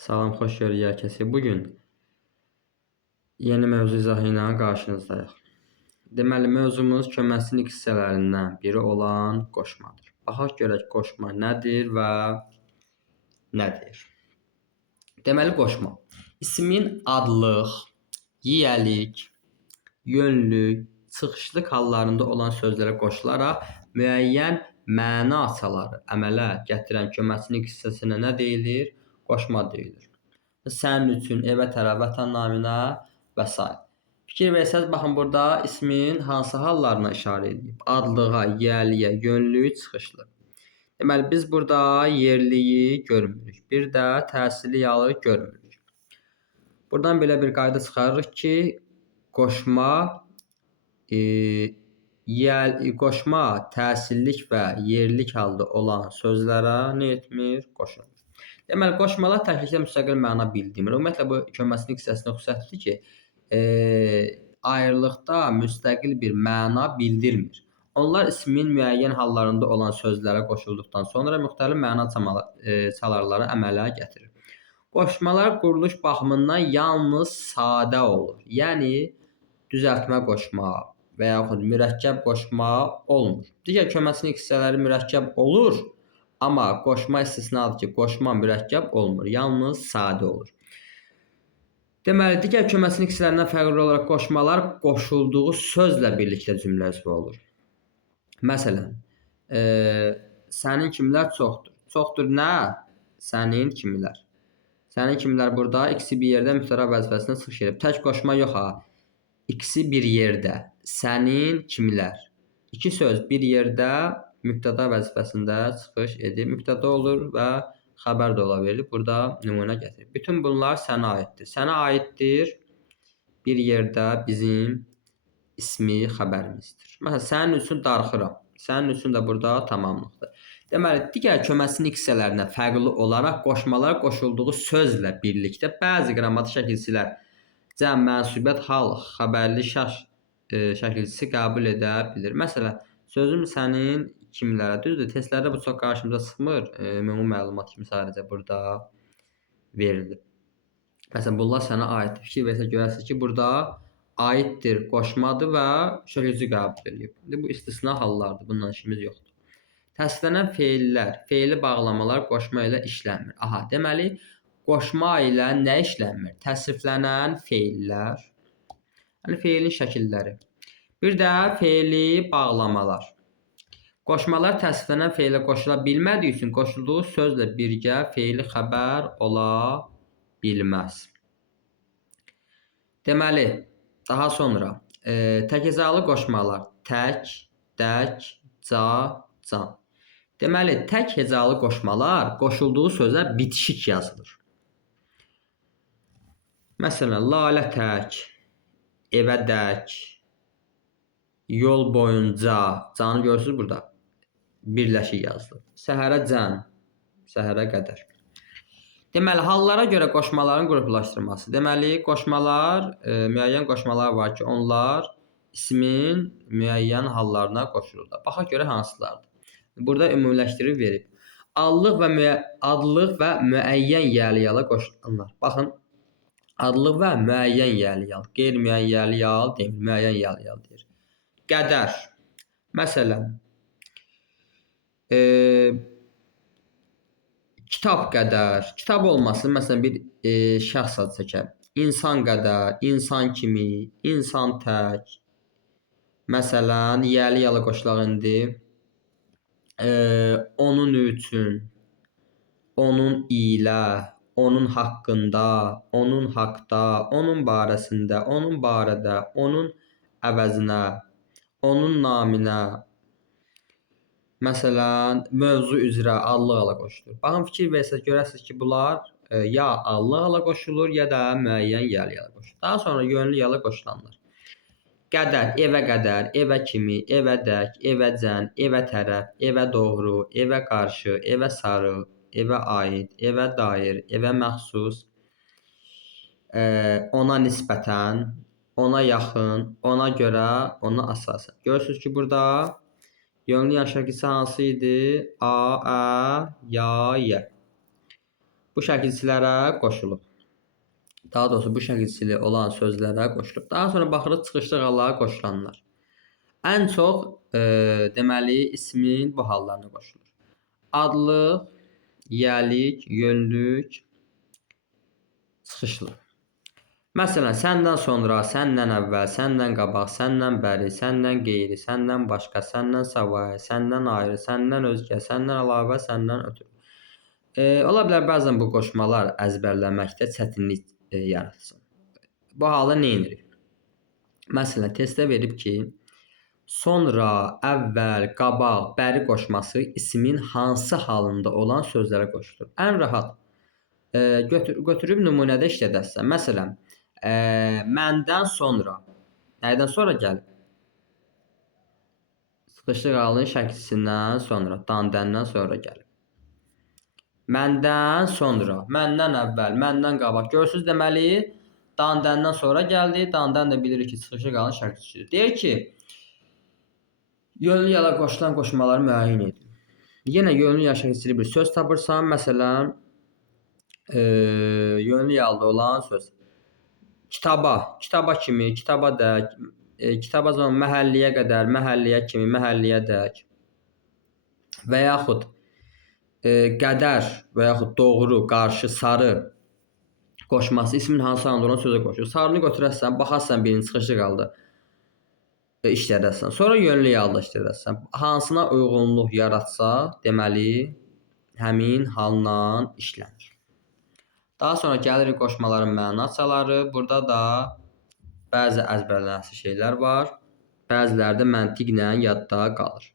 Salam, xoş gördük hər kəsi. Bugün yeni mövzu izahı ilə qarşınızdayıq. Deməli, mövzumuz köməkçilik hissələrindən biri olan qoşmadır. Baxaq görək qoşma nədir və nədir? Deməli, qoşma ismin adlıq, yiyəlik, yönlük, çıxışlıq hallarında olan sözlərə qoşularaq müəyyən məna açaları əmələ gətirən köməkçilik hissəsinə nə deyilir? Qoşma deyilir. Sənin üçün, evə tərəf, vətən naminə və s. Fikir versəz, baxın burada ismin hansı hallarına işarə edib? Adlığa, yiyəliyə, yönlük, çıxışlıq. Deməli, biz burada yerliyi görmürük. Bir də təsirli yalı görmürük. Buradan belə bir qayda çıxarırıq ki, qoşma təsirlik və yerlik halda olan sözlərə nə etmir? Qoşulmur. Deməli, qoşmalar təklikdə müstəqil məna bildirmir. Ümumiyyətlə, bu köməkçilik hissəsində xüsusiyyətlidir ki, ayrılıqda müstəqil bir məna bildirmir. Onlar ismin müəyyən hallarında olan sözlərə qoşulduqdan sonra müxtəlif məna çalarları əmələ gətirir. Qoşmalar quruluş baxımından yalnız sadə olur. Yəni, düzəltmə qoşma və yaxud mürəkkəb qoşma olmur. Digər köməkçilik hissələri mürəkkəb olur. Amma qoşma istisnadır ki, qoşma mürəkkəb olmur, yalnız sadə olur. Deməli, digər köməkçilik hissələrindən fərqli olaraq qoşmalar qoşulduğu sözlə birlikdə cümlə üzvü olur. Məsələn, sənin kimilər çoxdur. Çoxdur nə? Sənin kimilər. Sənin kimilər burada ikisi bir yerdə mübtəda vəzifəsində çıxış edib. Tək qoşma yox ha. İkisi bir yerdə. Sənin kimilər. İki söz bir yerdə mübtəda vəzifəsində çıxış edib. Mübtəda olur və xəbər də ola verilib. Burada nümunə gətirib. Bütün bunlar sənə aiddir. Sənə aiddir bir yerdə bizim ismi xəbərimizdir. Məsələn, sənin üçün darıxıram. Sənin üçün də burada tamamlıqdır. Deməli, digər köməkçilik hissələrinə fərqli olaraq qoşmalar qoşulduğu sözlə birlikdə bəzi qrammatik şəkilçilər cəm, mənsubiyyət, hal, xəbərli şəkilçisi qəbul edə bilir. Məsələn, sözüm sənin kimlərə, düzdür, testlərdə bu çox qarşımıza çıxmır, ümumi məlumat kimi sadəcə burada verilib. Məsələn, bunlar sənə aiddir. Fikir versə görərsiniz ki, burada aiddir, qoşmadır və şəkilçi qəbul edib. Bu istisna hallardır, bununla işimiz yoxdur. Təsvirlənən feillər, feili bağlamalar qoşma ilə işlənmir. Aha, deməli, qoşma ilə nə işlənmir? Təsvirlənən feillər, yəni feilin şəkilləri. Bir də feili bağlamalar. Qoşmalar təsvirlənən feilə qoşula bilmədiyi üçün qoşulduğu sözlə birgə feili xəbər ola bilməz. Deməli, daha sonra təkəzalı qoşmalar tək, dək, ca, can. Deməli, tək hecalı qoşmalar qoşulduğu sözə bitişik yazılır. Məsələn, lalə tək, evə dək, yol boyunca, canı görürsünüz burada, birləşik yazılır. Səhərə can, səhərə qədər. Deməli, hallara görə qoşmaların qruplaşdırması. Deməli, qoşmalar, müəyyən qoşmalar var ki, onlar ismin müəyyən hallarına qoşulurlar. Baxaq görə hansılardır? Burada ümumiləşdirib verib. Adlıq və müəyyən yəli-yala qoşulanlar. Baxın, adlıq və müəyyən yəli-yal. Qeyri-müəyyən yəli-yal demir, müəyyən yəli-yal deyir. Qədər. Məsələn, kitab qədər. Kitab olmasın, məsələn, bir şəxs adı çəkər. İnsan qədər, insan kimi, insan tək. Məsələn, yəli-yala qoşulaq indi. Onun üçün, onun ilə, onun haqqında, onun haqda, onun barəsində, onun barədə, onun əvəzinə, onun naminə. Məsələn, mövzu üzrə adlıq ala qoşulur. Baxın, fikir versəz görərsiniz ki, bunlar ya adlıq ala qoşulur, ya da müəyyən yəli ala qoşulur. Daha sonra yönlü yala qoşulanlar. Qədər, evə qədər, evə kimi, evə dək, evəcən, evə tərəf, evə doğru, evə qarşı, evə sarı, evə aid, evə dair, evə məxsus, ona nisbətən, ona yaxın, ona görə, ona əsasən. Görürsünüz ki, burada yönlü yan şəkilçisi hansı idi? A, ə, ya, yə. bu şəkilçilərə qoşulub. Daha doğrusu bu şəkilçili olan sözlərə qoşulub. Daha sonra baxırıq çıxışlı hallara qoşulanlar. Ən çox deməli ismin bu hallarına qoşulur. Adlıq, yiyəlik, yönlük, çıxışlı. Məsələn, səndən sonra, səndən əvvəl, səndən qabaq, səndən bəri, səndən qeyri, səndən başqa, səndən savayı, səndən ayrı, səndən özgə, səndən əlavə, səndən ötürü. Ola bilər bəzən bu qoşmalar əzbərləməkdə çətinlik yaratsın. Bu halda nə edirik? Məsələn, testdə verib ki, sonra, əvvəl, qabaq, bəri qoşması ismin hansı halında olan sözlərə qoşulur. Ən rahat götürüb nümunədə işlədərsən. Məsələn, məndən sonra. Nədən sonra gəlib? Sıxışıq halının şəkilçisindən sonra, dandəndən sonra gəlib. Məndən sonra, məndən əvvəl, məndən qabaq. Görürsünüz, deməli, dandəndən sonra gəldi. Dandən də bilirik ki, sıxışıq halının şəkilçisidir. Deyir ki, yönlü yala qoşulan qoşmaları müəyyən edin. Yenə yönlü yala şəkilçili bir söz tapırsan. Məsələn, yönlü yalda olan söz. Kitaba, kitaba kimi, kitaba dək, kitaba zaman məhəlliyə qədər, məhəlliyə kimi, məhəlliyə dək. Və yaxud qədər və yaxud doğru, qarşı, sarı qoşması ismin hansı halında olan sözə qoşulur. Sarını götürərsən, baxarsan birinci çıxışıq halda işlədərsən. Sonra yönlü yalda işlədərsən. Hansına uyğunluq yaratsa, deməli, həmin halla işlənir. Daha sonra gəlirik qoşmaların mənaçaları. Burada da bəzi əzbərlənəsi şeylər var. Bəziləri də məntiqlə yadda qalır.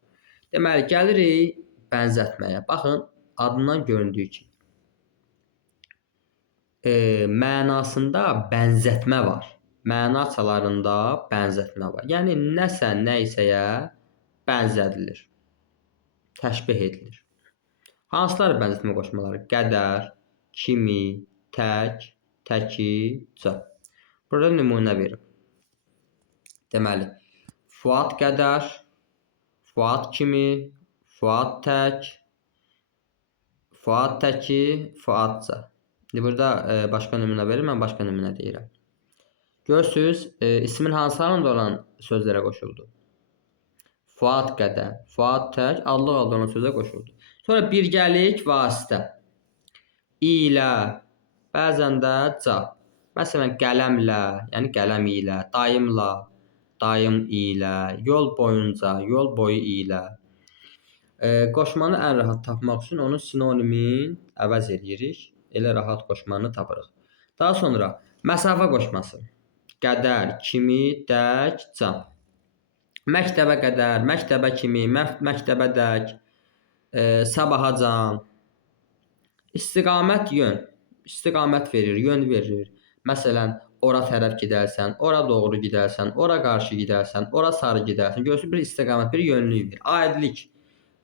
Deməli, gəlirik bənzətməyə. Baxın, adından göründüyü kimi. Mənasında bənzətmə var. Mənaçalarında bənzətmə var. Yəni, nəsə nəysəyə bənzədilir. Təşbih edilir. Hansılar bənzətmə qoşmaları? Qədər, kimi, tək, təki, ca. Burada nümunə verim. Deməli, Fuad qədər, Fuad kimi, Fuad tək, Fuad təki, Fuadca. Burada başqa nümunə verir, mən başqa nümunə deyirəm. Görürsünüz, ismin hansı halında olan sözlərə qoşuldu? Fuad qədər, Fuad tək, adlıq halda olan sözə qoşuldu. Sonra birgəlik, vasitə. İlə, bəzən də ca. Məsələn, qələmlə, yəni qələm ilə, dayımla, dayım ilə, yol boyunca, yol boyu ilə. Qoşmanı ən rahat tapmaq üçün onun sinonimin əvəz edirik. Elə rahat qoşmanı tapırıq. Daha sonra məsafə qoşması. Qədər, kimi, dək, ca. Məktəbə qədər, məktəbə kimi, məktəbə dək, sabahacan. İstiqamət, yön. İstiqamət verir, yön verir. Məsələn, ora tərəf gedərsən, ora doğru gedərsən, ora qarşı gedərsən, ora sarı gedərsən. Görürsünüz, bir istiqamət, bir yönlük verir. Aidlik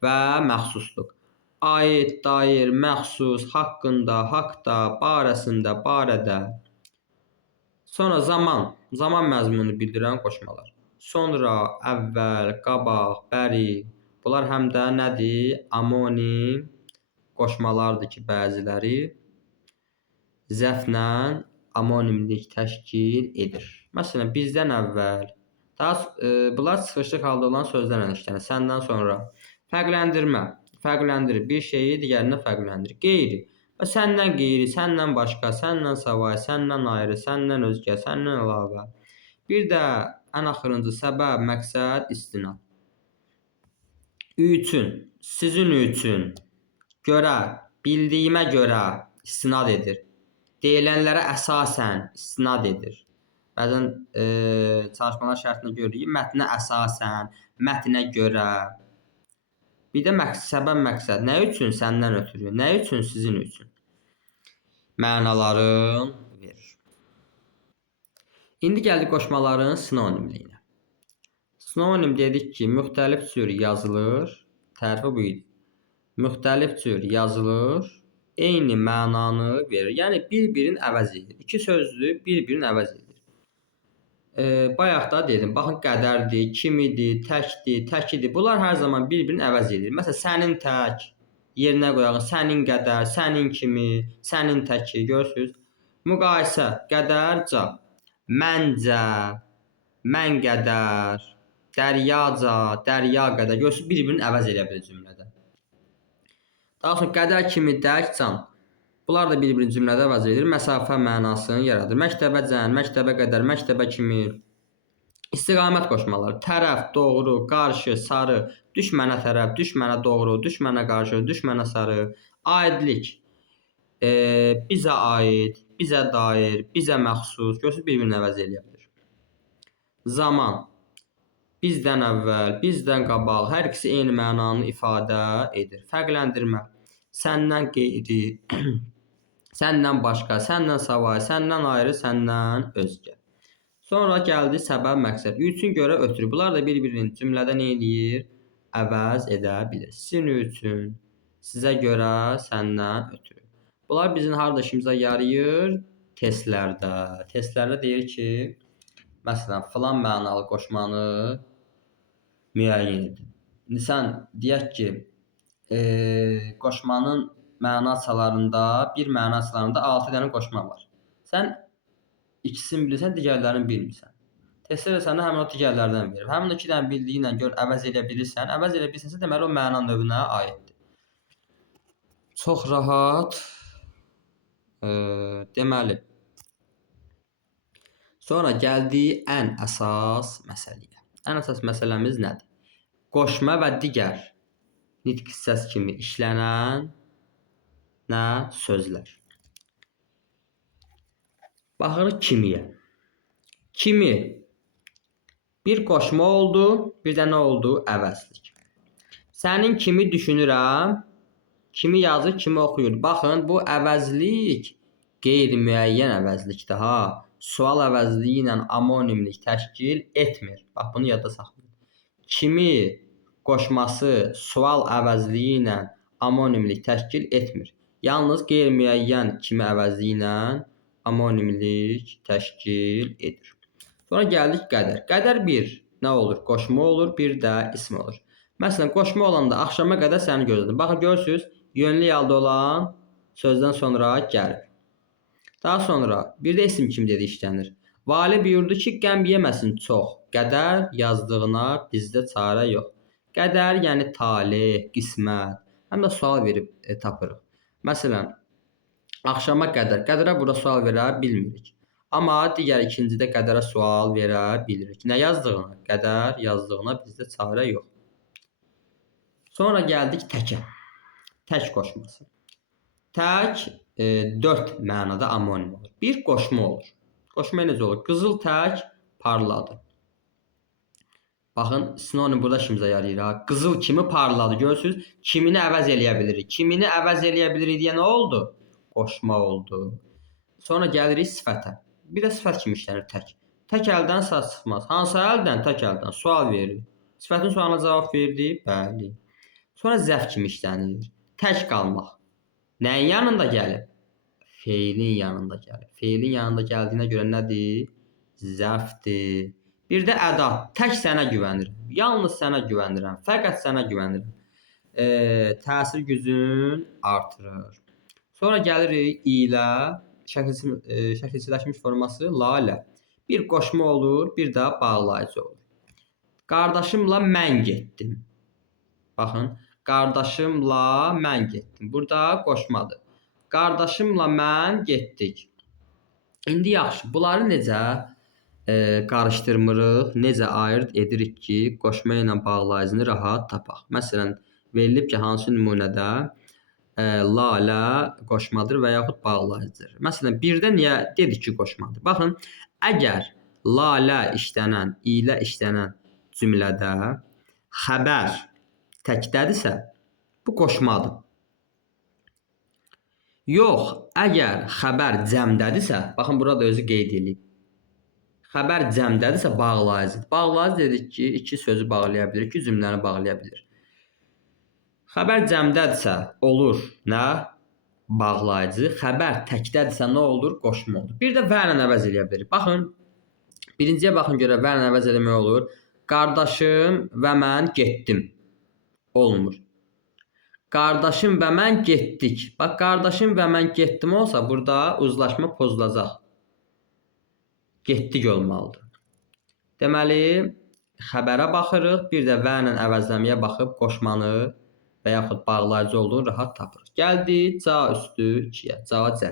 və məxsusluq. Aid, dair, məxsus, haqqında, haqda, barəsində, barədə. Sonra zaman, zaman məzmununu bildirən qoşmalar. Sonra, əvvəl, qabaq, bəri. Bunlar həm də nədir? Amonim qoşmalardır ki, bəziləri zəflə amonimlik təşkil edir. Məsələn, bizdən əvvəl. Bunlar çıxışlıq halda olan sözlərlə işlənir. Səndən sonra. Fərqləndirmə. Fərqləndirir. Bir şeyi digərindən fərqləndirir. Qeyri. Səndən qeyri, səndən başqa, səndən savayı, səndən ayrı, səndən özgə, səndən əlavə. Bir də ən axırıncı səbəb, məqsəd, istinad. Üçün, sizin üçün, görə, bildiyimə görə istinad edir. Deyilənlərə əsasən istinad edir. Bəzən çalışmalar şərtində görürük, mətnə əsasən, mətnə görə. Bir də səbəb, məqsəd. Nə üçün? Səndən ötürü. Nə üçün? Sizin üçün. Mənaların verir. İndi gəldik qoşmaların sinonimliyinə. Sinonim dedik ki, müxtəlif cür yazılır. Tərifi bu idi. Müxtəlif cür yazılır. Eyni mənanı verir. Yəni, bir-birini əvəz edir. İki sözlü bir-birini əvəz edir. Bayaq da dedim, baxın, qədərdir, kimidir, təkdir, təkidir. Bunlar hər zaman bir-birini əvəz edir. Məsələn, sənin tək, yerinə qoyaq. Sənin qədər, sənin kimi, sənin təki. Görürsüz? Müqayisə, qədər, cə. Məncə, mən qədər, dəryaca, dərya qədər. Görürsüz, bir-birini əvəz edə bilir cümlədə. Daha sonra qədər kimi, dərk, can. Bunlar da bir-birini cümlədə əvəz edir. Məsafə mənasını yaradır. Məktəbəcən, məktəbə qədər, məktəbə kimi. İstiqamət qoşmaları. Tərəf, doğru, qarşı, sarı. Düşmənə tərəf, düşmənə doğru, düşmənə qarşı, düşmənə sarı. Aidlik. Bizə aid, bizə dair, bizə məxsus. Görürsüz, bir-birini əvəz edə bilir. Zaman. Bizdən əvvəl, bizdən qabaq. Hər ikisi eyni mənanı ifadə edir. Fərqləndirmə. Səndən qeyri, səndən başqa, səndən savayı, səndən ayrı, səndən özgə. Sonra gəldi səbəb, məqsəd. Üçün görə ötürü. Bunlar da bir-birini cümlədə nə edir? Əvəz edə bilir. Sizin üçün, sizə görə, səndən ötürü. Bunlar bizim harada işimizə yarayır? Testlərdə. Testlərdə deyir ki, məsələn, filan mənalı qoşmanı müəyyən edin. İndi sən deyək ki, qoşmanın mənaçalarında, bir mənaçalarında 6 dənə qoşma var. Sən ikisini bilirsən, digərlərini bilmirsən. Testlər sənə həmin o digərlərdən verir. Həmin o 2 dənə bildiyinlə gör əvəz edə bilirsən. Əvəz edə bilirsənsə, deməli o məna növünə aiddir. Çox rahat. Deməli. Sonra gəldi ən əsas məsələyə. Ən əsas məsələmiz nədir? Qoşma və digər nitq hissəsi kimi işlənən nə sözlər. Baxırıq kimiyə. Kimi bir qoşma oldu, bir də nə oldu? Əvəzlik. Sənin kimi düşünürəm, kimi yazır, kimi oxuyur. Baxın, bu əvəzlik qeyri-müəyyən əvəzlikdir ha. Sual əvəzliyi ilə amonimlik təşkil etmir. Bax, bunu yadda saxlayın. Kimi qoşması sual əvəzliyi ilə amonimlik təşkil etmir. Yalnız qeyri-müəyyən kimi əvəzliyi ilə amonimlik təşkil edir. Sonra gəldik qədər. Qədər bir nə olur? Qoşma olur, bir də ism olur. Məsələn, qoşma olanda axşama qədər səni gözlədim. Baxın, görürsünüz, yönlü yalda olan sözdən sonra gəlir. Daha sonra bir də isim kimi dedi işlənir. Vali buyurdu ki, qəm yeməsin çox. Qədər yazdığına bizdə çarə yox. Qədər yəni talih, qismət. Həm də sual verib tapırıq. Məsələn, axşama qədər. Qədərə burada sual verə bilmirik. Amma digər ikincidə qədərə sual verə bilirik. Nə yazdığına? Qədər yazdığına bizdə çarə yox. Sonra gəldik təkə. Tək qoşması. Tək 4 mənada amonim olur. Bir qoşma olur. Qoşma necə olur? Qızıl tək parladı. Baxın, sinonim burada işimizə yarayır ha. Qızıl kimi parladı. Görürsünüz, kimini əvəz eləyə bilirik. Kimini əvəz eləyə bilirik deyə nə oldu? Qoşma oldu. Sonra gəlirik sifətə. Bir də sifət kimi işlənir tək. Tək əldən səs çıxmaz. Hansı əldən? Tək əldən. Sual verir. Sifətin sualına cavab verdi? Bəli. Sonra zəf kimi işlənir. Tək qalmaq. Nəyin yanında gəlir? Feilin yanında gəlir. Feilin yanında gəldiyinə görə nədir? Zərfdir. Bir də ədat. Tək sənə güvənirəm. Yalnız sənə güvənirəm. Fəqət sənə güvənirəm. Təsir gücün artırır. Sonra gəlirik ilə şəkilçiləşmiş forması lalə. Bir qoşma olur, bir də bağlayıcı olur. Qardaşımla mən getdim. Baxın, qardaşımla mən getdim. Burada qoşmadır. Qardaşımla mən getdik. İndi yaxşı, bunları necə qarışdırmırıq, necə ayırt edirik ki, qoşma ilə bağlayıcını rahat tapaq. Məsələn, verilib ki, hansı nümunədə lalə qoşmadır və yaxud bağlayıcıdır. Məsələn, birdə niyə dedik ki, qoşmadır? Baxın, əgər lalə işlənən, ilə işlənən cümlədə xəbər təkdədirsə, bu qoşmadır. Yox, əgər xəbər cəmdədirsə, baxın, burada özü qeyd edib. Xəbər cəmdədirsə, bağlayıcıdır. Bağlayıcı dedik ki, iki sözü bağlaya bilir, iki cümləni bağlaya bilir. Xəbər cəmdədirsə, olur nə? Bağlayıcı. Xəbər təkdədirsə, nə olur? Qoşma olur. Bir də və ilə əvəz eləyə bilir. Baxın, birinciyə baxın görə və ilə əvəz eləmək olur. Qardaşım və mən getdim. Olmur. Qardaşım və mən getdik. Bax, qardaşım və mən getdim olsa, burada uzlaşma pozulacaq. Getdik olmalıdır. Deməli, xəbərə baxırıq, bir də və ilə əvəzləməyə baxıb qoşmanı və yaxud bağlayıcı olduğunu rahat tapırıq. Gəldi ca üstü 2-yə, ca cə.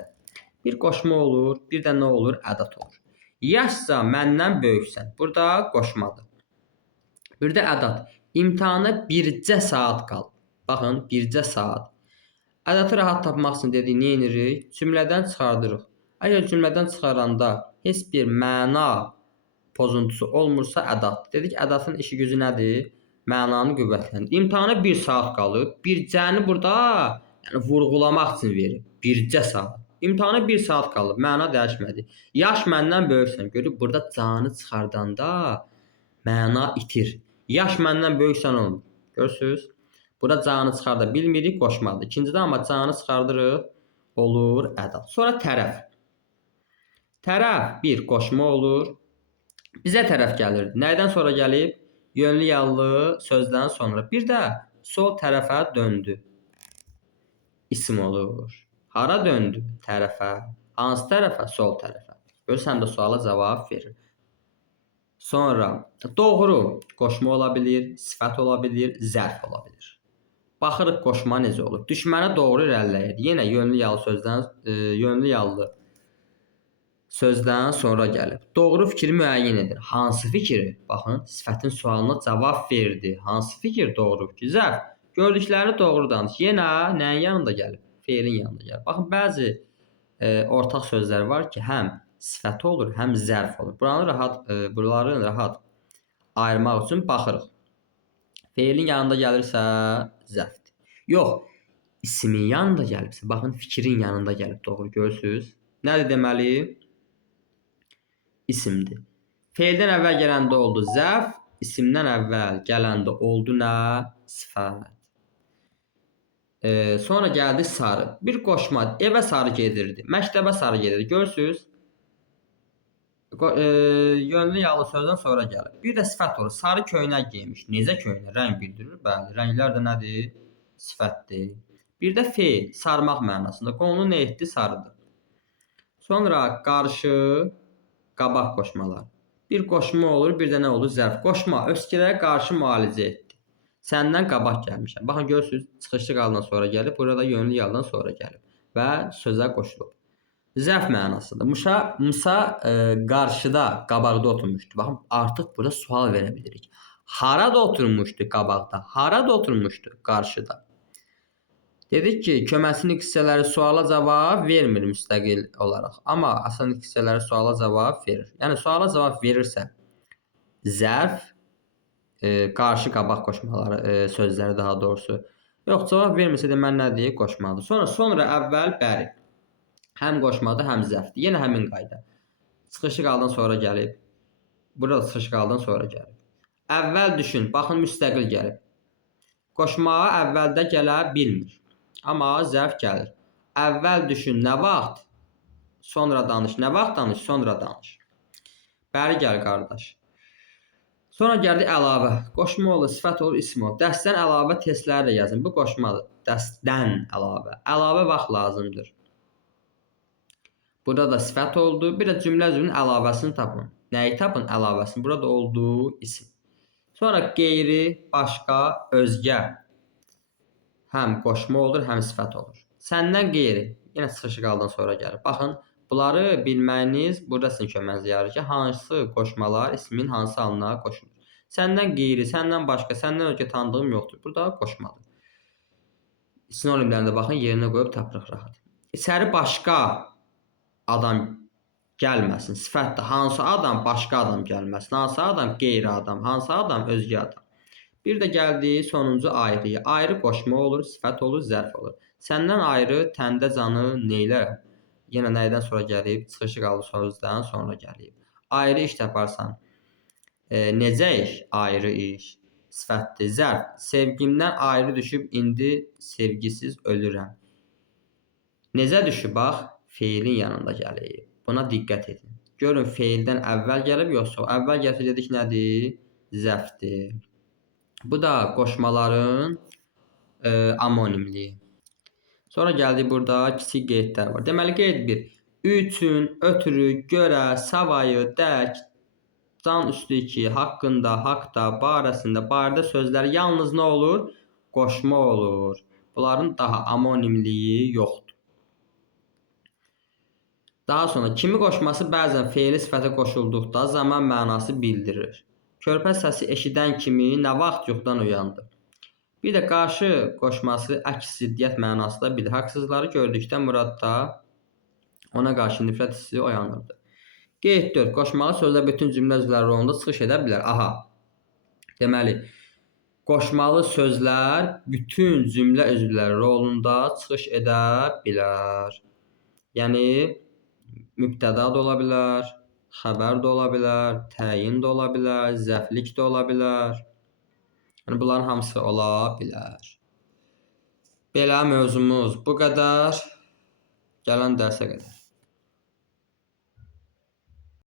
Bir qoşma olur, bir də nə olur? Ədad olur. Yaşca məndən böyüksən. Burada qoşmadır. Bir də ədad. İmtahana bircə saat qalıb. Baxın, bircə saat. Ədəti rahat tapmaq üçün dedik, nə edirik? Cümlədən çıxardırıq. Əgər cümlədən çıxaranda heç bir məna pozuntusu olmursa ədad. Dedik, ədadın işi gücü nədir? Mənanı qüvvətləndir. İmtahana 1 saat qalıb. Bircəni burada yəni, vurğulamaq üçün verib. Bircə saat. İmtahana 1 saat qalıb. Məna dəyişmədi. Yaş məndən böyüksən. Görüb, burada canı çıxardanda məna itir. Yaş məndən böyüksən olmur. Görürsünüz? Burada canı çıxarda bilmirik, qoşmadır. İkincidə amma canı çıxardırıq, olur ədad. Sonra tərəf. Tərəf bir qoşma olur. Bizə tərəf gəlirdi. Nəydən sonra gəlib? Yönlü yallı sözdən sonra. Bir də sol tərəfə döndü. İsim olur. Hara döndü? Tərəfə. Hansı tərəfə? Sol tərəfə. Görürsən də suala cavab verir. Sonra doğru qoşma ola bilir, sifət ola bilir, zərf ola bilir. Baxırıq qoşma necə olur. Düşmənə doğru irəliləyir. Yenə yönlü yallı sözdən sonra gəlib. Doğru fikri müəyyən edir. Hansı fikri? Baxın, sifətin sualına cavab verdi. Hansı fikir doğru fikir? Zərf. Gördüklərini doğru danış. Yenə nəyin yanında gəlib? Feilin yanında gəlib. Baxın, bəzi ortaq sözlər var ki, həm sifəti olur, həm zərf olur. Buraları rahat ayırmaq üçün baxırıq. Feilin yanında gəlirsə zərfdir. Yox, ismin yanında gəlibsə, baxın, fikrin yanında gəlib, doğru görürsünüz. Nədir deməli? İsimdir. Feildən əvvəl gələndə oldu zərf, isimdən əvvəl gələndə oldu nə? Sifət. Sonra gəldi sarı. Bir qoşma, evə sarı gedirdi, məktəbə sarı gedirdi. Görürsünüz? Yönlü yallı sözdən sonra gəlir. Bir də sifət olur. Sarı köynək geymiş. Necə köynək? Rəng bildirir. Bəli, rənglər də nədir? Sifətdir. Bir də feil, sarmaq mənasında. Qonlu nə etdi? Sarıdır. Sonra qarşı, qabaq qoşmalar. Bir qoşma olur, bir də nə olur? Zərf. Qoşma, öskələrə qarşı müalicə etdi. Səndən qabaq gəlmişəm. Baxın, görürsünüz, çıxışlı qaldan sonra gəlib. Burada yönlü yaldan sonra gəlib. Və sözə qoşulub. Zərf mənasında. Musa qarşıda, qabaqda oturmuşdu. Baxın, artıq burada sual verə bilirik. Harada oturmuşdu qabaqda? Harada oturmuşdu qarşıda? Dedik ki, köməkçilik hissələri suala cavab vermir müstəqil olaraq. Amma asanlık hissələri suala cavab verir. Yəni, suala cavab verirsə, zərf, qarşı qabaq qoşmaları, sözləri daha doğrusu. Yox, cavab vermirsə deməli nədir? Qoşmadır. Sonra əvvəl, bəri. Həm qoşmadır, həm zərfdir. Yenə həmin qayda. Çıxışı qaldan sonra gəlib. Burada çıxışı qaldan sonra gəlib. Əvvəl düşün. Baxın, müstəqil gəlib. Qoşmağa əvvəldə gələ bilmir. Amma zərf gəlir. Əvvəl düşün, nə vaxt? Sonra danış. Nə vaxt danış? Sonra danış. Bəri gəl, qardaş. Sonra gəldi əlavə. Qoşma olur, sifət olur, isim olur. Dəstdən əlavə testləri də yazın. Bu qoşmadır. Dəstdən əlavə. Əlavə vaxt lazımdır. Burada da sifət oldu. Bir də cümlə üzvünün əlavəsini tapın. Nəyi tapın? Əlavəsini. Burada olduğu isim. Sonra qeyri, başqa, özgə. Həm qoşma olur, həm sifət olur. Səndən qeyri. Yenə çıxışı qaldan sonra gəlir. Baxın, bunları bilməyiniz burada sizin köməyinizə yarayır ki, hansı qoşmalar ismin hansı halına qoşulur. Səndən qeyri, səndən başqa, səndən özgə tanıdığım yoxdur. Burada qoşmadır. Sinonimlərində baxın, yerinə qoyub tapırıq rahat. İçəri başqa adam gəlməsin. Sifətdə hansı adam, başqa adam gəlməsin. Hansı adam, qeyri adam. Hansı adam, özgə adam. Bir də gəldiyi sonuncu ayrıya. Ayrı qoşma olur, sifət olur, zərf olur. Səndən ayrı, təndə canı neylər? Yenə nəydən sonra gəlib? Çıxışı qaldı sözdən sonra gəlib. Ayrı iş taparsan. Necə iş? Ayrı iş. Sifətdir, zərf. Sevgimdən ayrı düşüb, indi sevgisiz ölürəm. Necə düşüb? Bax. Feilin yanında gəlir. Buna diqqət edin. Görün, feildən əvvəl gəlib, yoxsa əvvəl gəlsə dedik nədir? Zərfdir. Bu da qoşmaların amonimliyi. Sonra gəldik burada kiçik qeydlər var. Deməli qeyd 1. Üçün, ötürü, görə, savayı, dərk, can üstü 2, haqqında, haqda, barəsində, barədə sözləri yalnız nə olur? Qoşma olur. Bunların daha amonimliyi yoxdur. Daha sonra kimi qoşması bəzən fe'li sifətə qoşulduqda zaman mənası bildirir. Körpə səsi eşidən kimi nə vaxt yuxudan uyandı. Bir də qarşı qoşması əks ziddiyyət mənasında bilir. Haqsızları gördükdə Muradda ona qarşı nifrət hissi oyanırdı. Qeyd 4. Qoşmalı sözlər bütün cümlə üzvləri rolunda çıxış edə bilər. Aha. Deməli, qoşmalı sözlər bütün cümlə üzvləri rolunda çıxış edə bilər. Yəni, mübtəda da ola bilər, xəbər də ola bilər, təyin də ola bilər, zəflik də ola bilər. Yəni, bunların hamısı ola bilər. Belə mövzumuz bu qədər. Gələn dərsə qədər.